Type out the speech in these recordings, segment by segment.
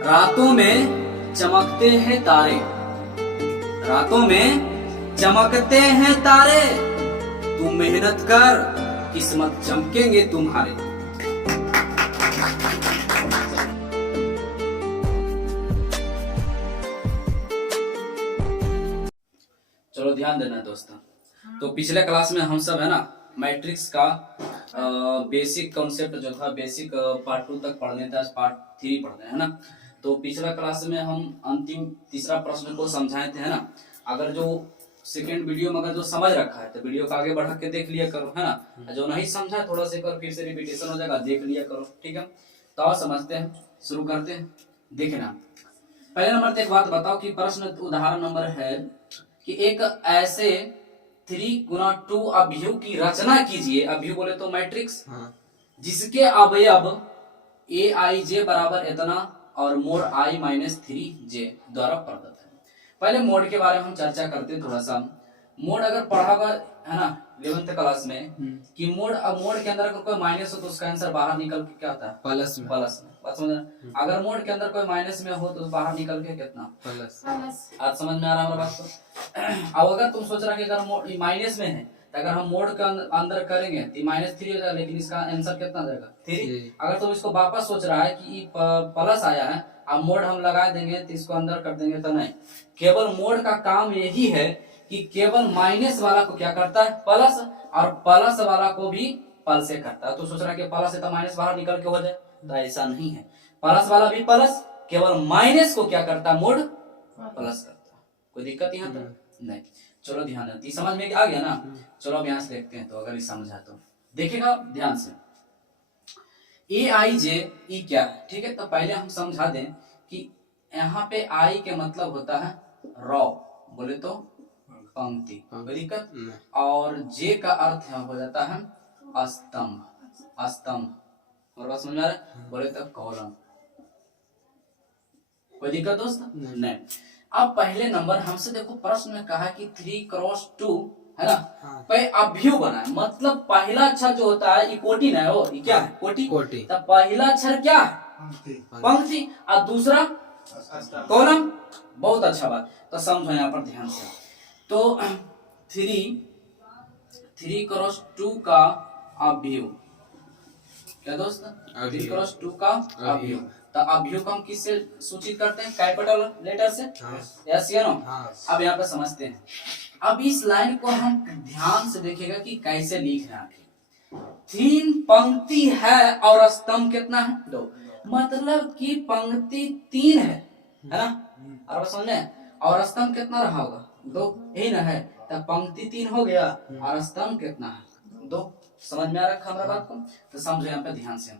रातों में चमकते हैं तारे, रातों में चमकते हैं तारे, तू मेहनत कर किस्मत चमकेंगे तुम्हारे। चलो ध्यान देना दोस्तों। तो पिछले क्लास में हम सब है ना मैट्रिक्स का बेसिक कॉन्सेप्ट जो था, बेसिक पार्ट 2 तक पढ़ने था, पार्ट 3 पढ़ने है ना। तो पिछला क्लास में हम अंतिम तीसरा प्रश्न को समझाए थे है ना। अगर जो सेकेंड वीडियो में अगर जो समझ रखा है तो वीडियो को आगे बढ़ा के देख लिया करो है ना। जो नहीं समझा थोड़ा सा कर फिर से रिपीटेशन हो जाएगा, देख लिया करो, ठीक है। तो आओ समझते हैं, शुरू करते हैं। देखना पहले नंबर तो एक बात बताओ कि प्रश्न उदाहरण नंबर है कि एक ऐसे 3 गुना 2 अवयव की रचना कीजिए। अवयव बोले तो मैट्रिक्स, जिसके अवयव ए आई जे बराबर इतना और मोड आई माइनस 3 जे द्वारा प्रदत्त है। पहले मोड के बारे में हम चर्चा करते हैं थोड़ा सा। मोड अगर पढ़ा हुआ है ना 11th क्लास में कि मोड, अब मोड के अंदर अगर कोई माइनस हो तो उसका आंसर बाहर निकल के क्या होता है? प्लस में। प्लस में, बात समझ रहे? अगर मोड के अंदर कोई माइनस में हो तो बाहर निकल के कितना? प्लस। आज समझ में आ रहा है बात को? अब अगर तुम सोच रहा कि अगर मोड माइनस में है तो अगर हम मोड के अंदर करेंगे तो -3 हो जाएगा, लेकिन इसका आंसर कितना जाएगा? 3। अगर तुम इसको वापस सोच रहा है कि प्लस आया है, अब मोड हम लगा देंगे तो इसको अंदर कर देंगे तो नहीं। केवल मोड का काम यही है कि केवल माइनस वाला को क्या करता है? प्लस, और प्लस वाला को भी प्लस से करता है। तो सोच रहा है कि प्लस है तो माइनस बाहर निकल के हो जाए, तो ऐसा नहीं है। प्लस वाला भी प्लस, केवल माइनस को क्या करता है? मोड प्लस करता है। कोई दिक्कत यहाँ तक नहीं। चलो ध्यान दें, समझ में आ गया ना। चलो अब यहाँ से देखते हैं, तो अगर ये समझा तो देखिएगा ध्यान से। ए आई जे ई क्या है, ठीक है। तो पहले हम समझा दें कि यहाँ पे आई के मतलब होता है रॉ, बोले तो पंक्ति, कोई दिक्कत। और जे का अर्थ हो जाता है स्तंभ, स्तंभ। और बात समझ में आ रहा है? बोले तो कॉलम। कोई दिक्कत दोस्त? नहीं। अब पहले नंबर हमसे देखो प्रश्न में कहा कि 3x2 है ना, पे अवयव बना है। मतलब पहला अक्षर जो होता है ये कोटि ना हो, ये क्या है? कोटि। तो पहला अक्षर क्या है? पंक्ति, और दूसरा कॉलम। बहुत अच्छा बात। तो समझो यहाँ पर ध्यान से। तो 3x2 का अवयव क्या दोस्त? 3x2 का अवयव। तो अवयव को हम किससे सूचित करते हैं? कैपिटल लेटर से, यस या नो? अब यहाँ पे समझते हैं। अब इस लाइन को हम ध्यान से देखेगा कि कैसे लिख रहे हैं। 3 पंक्ति है और स्तंभ कितना है? 2। मतलब कि पंक्ति 3 है ना, और समझे, और स्तंभ कितना रहा होगा? 2, यही ना है। तो पंक्ति 3 हो गया और स्तंभ कितना है? 2। समझ में आ रहा हमारा बात को? तो समझो यहाँ पे ध्यान से।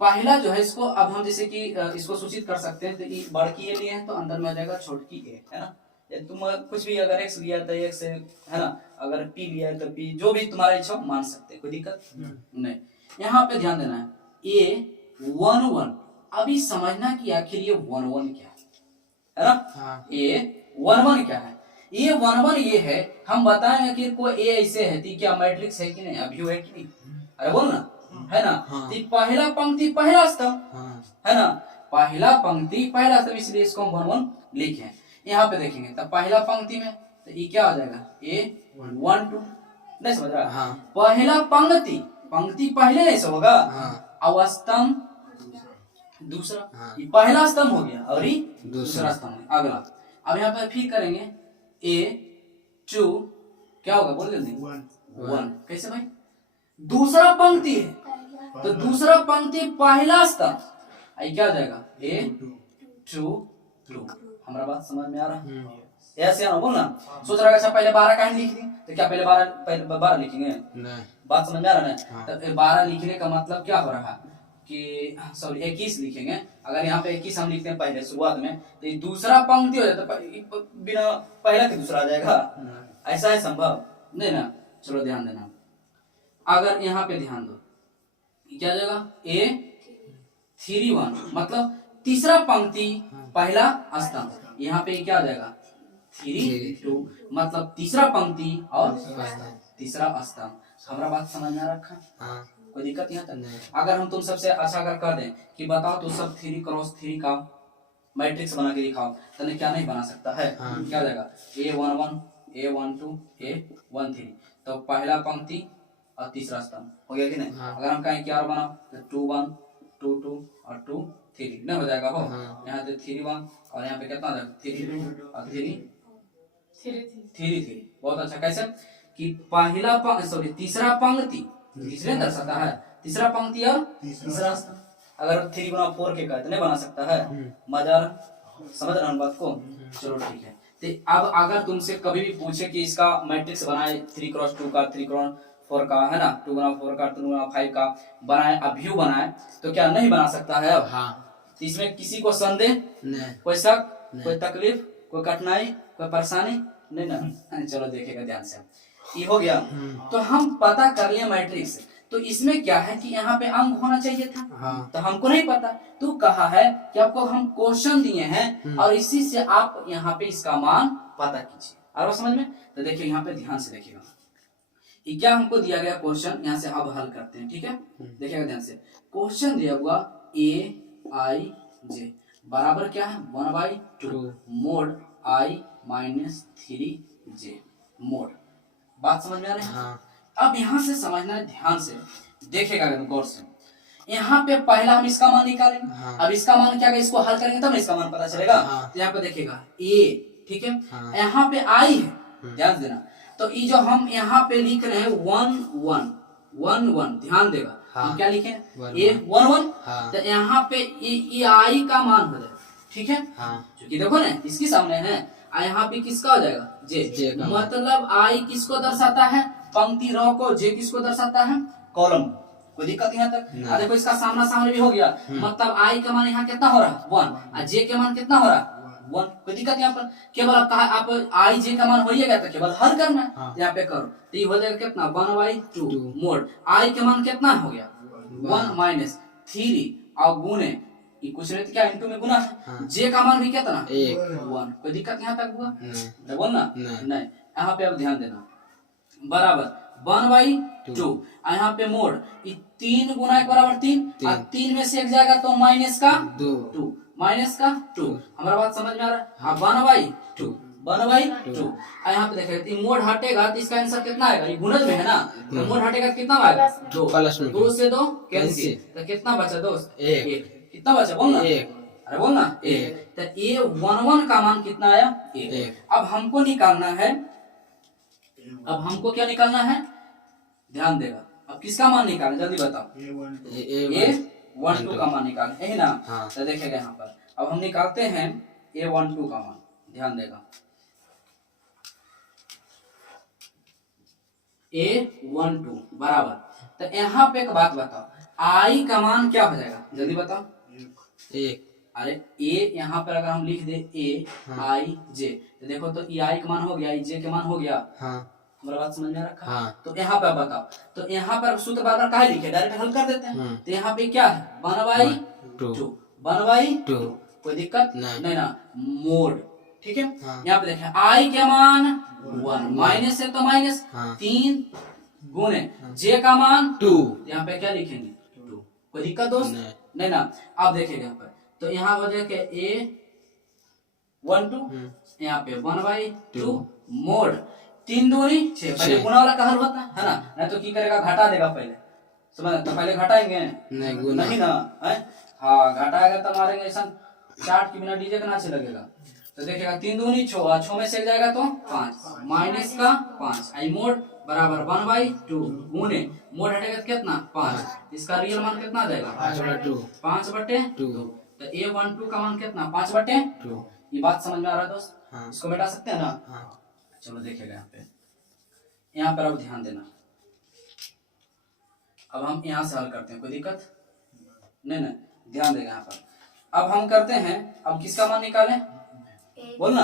पहला जो है इसको अब हम जैसे कि इसको सूचित कर सकते हैं। तो ये बड़की ए लिए हैं तो अंदर में आ जाएगा छोटकी ए, है ना। तुम कुछ भी अगर एक्स लिया तो एक्स है ना, अगर पी लिया तो पी, जो भी तुम्हारा इच्छा मान सकते हैं, कोई दिक्कत नहीं। यहाँ पे ध्यान देना है ए 1 अभी समझना कि आखिर ये 1 क्या है ना। ए 1 क्या है? ये 1 ये है, हम बताएंगे कि कोई ए ऐसे है तो क्या मैट्रिक्स है कि नहीं, अवयव है कि नहीं? अरे बोल ना, है ना। तो पहला पंक्ति पहला स्तंभ, है ना। पहला पंक्ति पहला स्तंभ, इसलिए इसको हम 1 लिखे। यहाँ पे देखेंगे तो पहला पंक्ति में तो ये क्या हो जाएगा? ए 1 2, नहीं समझ रहा? पहला पंक्ति, पंक्ति पहले ऐसा होगा, और स्तंभ दूसरा। ये पहला स्तंभ हो गया और ये दूसरा स्तंभ। अगला अब यहाँ पे फिर करेंगे A2 क्या होगा? बोल जल्दी। 1 कैसे भाई? दूसरा पंक्ति है तो दूसरा पंक्ति पहला स्तंभ, आई क्या हो जाएगा? A2 2। हमारा बात समझ में आ रहा है? ऐसे ना बोलना। सोच रहा है अच्छा पहले 12 का लिख दी तो क्या पहले 12 लिखेंगे? नहीं। बात समझ में आ रहा है? तो 12 लिखने का मतलब क्या हो रहा है कि सॉरी 21 लिखेंगे। अगर यहाँ पे 21 हम लिखते हैं पहले शुरुआत में तो ये दूसरा पंक्ति हो जाता है, बिना पहला के दूसरा आ जाएगा। ऐसा है संभव नहीं ना। चलो ध्यान देना। अगर यहाँ पे ध्यान दो क्या जाएगा? A 3 1 मतलब तीसरा पंक्ति पहला स्तंभ। यहाँ पे क्या आ जाएगा? 3 2 मतलब तीसरा पंक्ति और तीसरा स्तंभ। हमारा बात समझ में रखा? कोई दिक्कत यहाँ तक? अगर हम तुम सबसे अच्छा अगर कह दें कि बताओ तो सब 3x3 का मैट्रिक्स बना के दिखाओ, तो क्या नहीं बना सकता है? क्या हो जाएगा? A11 A12 A13, तो पहला पंक्ति और तीसरा स्तंभ हो गया कि नहीं? अगर हम कहें क्या बना तो 21 22 और 23 नहीं हो जाएगा हो। यहाँ पे 31 और यहाँ पे कितना हो जाएगा? 3 और 3 बहुत अच्छा। कैसे कि पहला पंक्ति तीसरा पंक्ति तीसरे दर्शाता है, तीसरा पंक्ति और तीसरा स्तंभ। अगर 3 गुना 4 के कहते नहीं बना सकता है। मजा समझ रहा हूँ बात को? चलो ठीक है। तो अब अगर तुमसे कभी भी पूछे कि इसका मैट्रिक्स बनाए 3x2 का 3x4 का है ना, 2x4 का 2x5 का बनाए, अभियु बनाए, तो क्या नहीं बना सकता है अब? तो इसमें किसी को संदेह, कोई शक, कोई तकलीफ, कोई कठिनाई, कोई परेशानी नहीं ना? चलो देखेगा ध्यान से। ये हो गया। तो हम पता कर लिया मैट्रिक्स। तो इसमें क्या है कि यहाँ पे अंक होना चाहिए था। तो हमको नहीं पता, तो कहा है कि आपको हम क्वेश्चन दिए हैं और इसी से आप यहाँ पे इसका मान पता कीजिए। और समझ में? तो देखिए यहाँ पे ध्यान से देखिएगा, ये क्या हमको दिया गया क्वेश्चन, यहाँ से अब हल करते हैं। ठीक है, देखिएगा ध्यान से। क्वेश्चन दिया हुआ Aij बराबर क्या है? 1/2 मोड I - 3j मोड। बात समझ में आ रही है? अब यहाँ से समझना है, ध्यान से देखेगा गौर से। यहाँ पे पहला हम इसका मान निकालेंगे। अब इसका मान क्या है, इसको हल करेंगे तब इसका मान पता चलेगा। तो यहाँ पे देखिएगा A, ठीक है, यहाँ पे I है, ध्यान देना। तो ये जो हम यहाँ पे लिख रहे हैं 1 1 1 1, ध्यान देगा। हम क्या लिखे? A11। तो यहाँ पे ये I का मान हो जाएगा। ठीक है, क्योंकि देखो ना इसके सामने है, यहाँ पे किसका हो जाएगा? J। मतलब I किसको दर्शाता है? पंक्ति रो को। J किसको दर्शाता है? कॉलम। कोई दिक्कत यहाँ तक? देखो इसका सामना सामने भी हो गया, मतलब I का मान यहाँ कितना हो रहा? 1 और J के मान कितना हो रहा? 1। कोई दिक्कत यहाँ पर? केवल आप कहा आप I J का मान हो ही गया, तो केवल हल करना है। यहाँ पे करो तो ये हो जाएगा कितना? 1/2 मोड I के मान कितना हो गया? 1 - 3 और गुने ये कुछ नहीं तो क्या इनटू में गुना है। J का मान भी कितना? 1। कोई दिक्कत यहाँ तक हुआ? बोल ना नहीं। यहाँ पे अब ध्यान देना, बराबर 1/2 यहाँ पे मोड, ये 3 गुना 1 बराबर 3 और 3 में से एक जाएगा तो माइनस का 2 हमारा बात समझ में आ रहा है? 1/2 यहाँ पे देखिए मोड हटेगा तो इसका आंसर कितना आएगा? ये गुणज में है ना, तो मोड हटेगा कितना आएगा? 2 से 2 कैंसिल, तो कितना बचा दोस्त? 1। कितना बचा बोल ना? अरे बोल ना 1। तो A11 का मान कितना आया? 1। अब हमको निकालना है, अब हमको क्या निकालना है? ध्यान देगा। अब किसका मान निकालना जल्दी बताओ? A12 का मान निकालना, यही ना? तो देखिएगा यहाँ पर अब हम निकालते हैं A12 का मान, ध्यान देगा। A12 बराबर, तो यहाँ पे एक बात बताओ, I का मान क्या हो जाएगा जल्दी बताओ? 1। अरे A यहाँ पर अगर हम लिख दे AIJ, तो देखो तो I का मान हो गया, J का मान हो गया। हमारा बात समझ में रखा? तो यहाँ पे बताओ, तो यहाँ पर सूत्र बार बार काहे लिखे? डायरेक्ट हल कर देते हैं। तो यहाँ पे क्या है? 1/2 कोई दिक्कत नहीं ना? मोड, ठीक है। यहाँ पे देखें I के मान 1, माइनस है तो माइनस 3 गुने J का मान 2, यहाँ पे क्या लिखेंगे? 2। कोई दिक्कत दोस्त नहीं ना? आप देखिएगा यहाँ पर, तो यहाँ हो जाएगा A12, यहाँ पे 1/2 मोड 3 दूनी 6। पहले गुना वाला का हल होता है ना? नहीं तो की करेगा? घटा देगा पहले, समझ? तो पहले घटाएंगे नहीं ना? हाँ घटाएगा तो मारेंगे ऐसा चाट के बिना डीजे का नाचे लगेगा। तो देखिएगा 3 दूनी 6, 6 में से जाएगा तो 5, माइनस का 5 आई मोड बराबर 1/2 गुने मोड हटेगा कितना? 5। इसका रियल मान कितना आ जाएगा? 5/2। तो A12 का मान कितना? 5/2। ये बात समझ में आ रहा है दोस्त? इसको मिटा सकते हैं ना? चलो देखिएगा यहाँ पे, यहाँ पर अब ध्यान देना। अब हम यहाँ से हल करते हैं, कोई दिक्कत नहीं ना? ध्यान देगा यहाँ पर। अब हम करते हैं, अब किसका मान निकालें? बोलना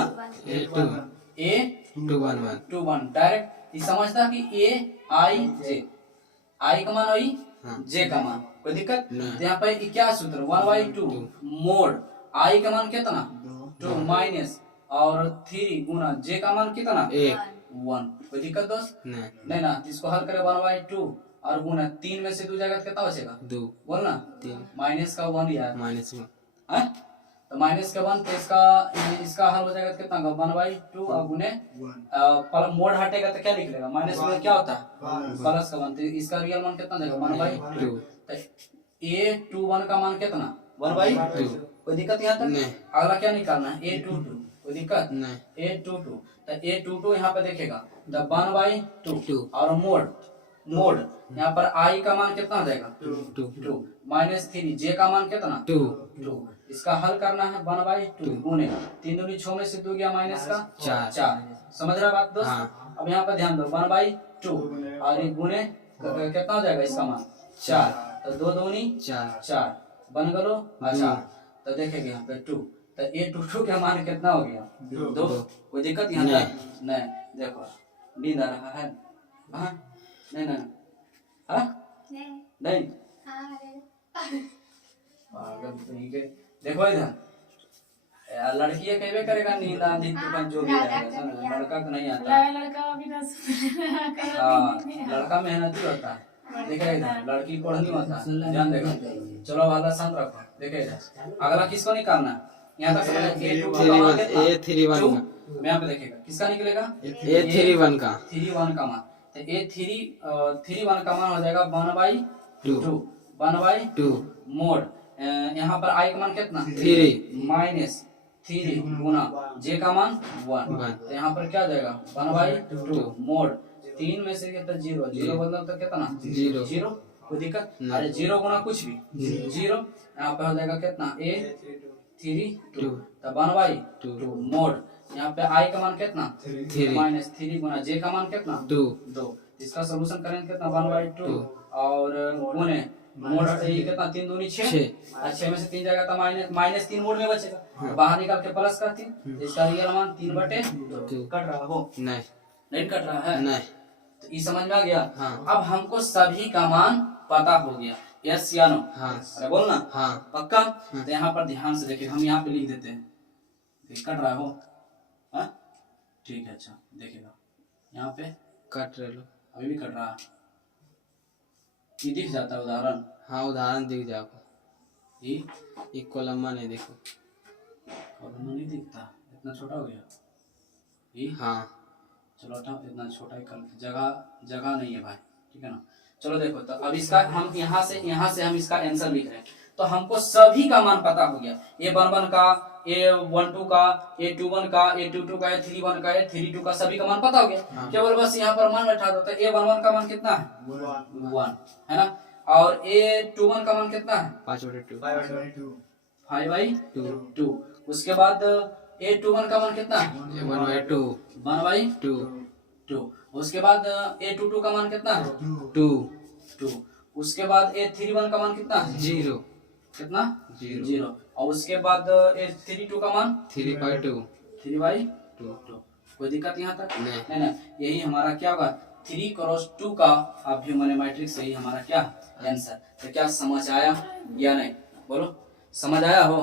A21 डायरेक्ट समझता कि AIJ, I का मान वही J का मान, कोई दिक्कत? यहाँ पे क्या सूत्र? 1/2 मोड I का मान कितना? 2 माइनस और 3 गुना J का मान कितना? 1। कोई दिक्कत दोस्त नहीं ना? इसको हल करें 1/2 और गुना 3 में से 2 जाएगा कितना बचेगा? 2। बोलना 3 माइनस का 1 यार, माइनस तो तो माइनस के 1 तो इसका हल हो जाएगा कितना का 1/2 और गुने मोड हटेगा तो क्या निकलेगा माइनस में क्या होता है प्लस का 1 तो इसका रियल मान कितना देगा 1/2 तो a21 का मान कितना 1/2 कोई दिक्कत यहाँ तक अगला क्या निकालना है a22 कोई दिक्कत नहीं a22 तो a22 यहाँ पे देखेगा तो 1/2 और मोड यहाँ पर i का मान कितना हो जाएगा 2 -3 j का मान कितना 2 इसका हल करना है 1/2 गुने 3 दूनी 6 में से 2 गया माइनस का 4 समझ रहा बात दोस्त अब यहाँ पर ध्यान दो 1/2 और ये गुने कितना हो जाएगा इसका मान 4 तो 2 दूनी 4 बन गलो अच्छा तो देखेंगे यहाँ पे 2 तो a22 का मान कितना हो गया 2 कोई दिक्कत यहाँ नहीं देखो नींद आ रहा है हाँ नहीं हाँ नहीं देखो इधर लड़की कहबे करेगा नींद आंधी तूफान जो भी आएगा लड़का को नहीं आता हाँ लड़का मेहनती होता है देखे इधर लड़की पढ़नी होता है ध्यान देखो चलो वाला शांत रखो देखे इधर अगला किसको निकालना है यहाँ तक a31 मैं यहाँ पे देखेगा किसका निकलेगा a31 का मान तो a31 का मान हो जाएगा 1/2 मोड यहाँ पर i का मान कितना 3 -3 गुना j का मान 1 तो यहाँ पर क्या आ जाएगा 1/2 मोड 3 में से कितना 0 बदला तो कितना 0 कोई दिक्कत अरे 0 गुना कुछ भी 0 यहाँ पे हो जाएगा कितना a32 तो 1/2 मोड यहाँ पे i का मान कितना -3 गुना j का मान कितना 2 इसका सॉल्यूशन करेंगे कितना 1/2 और गुने मोड कितना 3 दूनी 6 6 में से 3 जाएगा तो -3 मोड में बचेगा बाहर निकाल के प्लस का 3 इसका रियल मान 3/2 कट रहा हो नहीं कट रहा है नहीं तो ये समझ में आ गया अब हमको सभी का मान पता हो गया यस या नो अरे बोलना पक्का तो यहाँ पर ध्यान से देखिए हम यहाँ पे लिख देते हैं कट रहा हो ठीक है अच्छा देखेगा यहाँ पे कट रहे लो अभी भी कट रहा ये दिख जाता है उदाहरण हाँ उदाहरण दिख जाएगा ये कॉलम नहीं देखो कॉलम नहीं दिखता इतना छोटा हो गया ये हाँ चलो इतना छोटा ही कर जगह नहीं है भाई ठीक है ना चलो देखो तो अब इसका हम यहाँ से हम इसका आंसर लिख रहे हैं तो हमको सभी का मान पता हो गया a11 का a12 का a21 का a22 का a31 का a32 का सभी का मान पता हो गया केवल बस यहाँ पर मान बैठा दो तो a11 का मान कितना है 1 है ना और a21 का मान कितना है 5/2 उसके बाद a21 का मान कितना है 1/2 उसके बाद a22 का मान कितना है 2 उसके बाद a31 का मान कितना है 0 कितना 0 और उसके बाद a32 का मान 3/2 कोई दिक्कत यहाँ तक नहीं यही हमारा क्या होगा 3x2 का अभिमन्य मैट्रिक्स यही हमारा क्या आंसर तो क्या समझ आया या नहीं बोलो समझ आया हो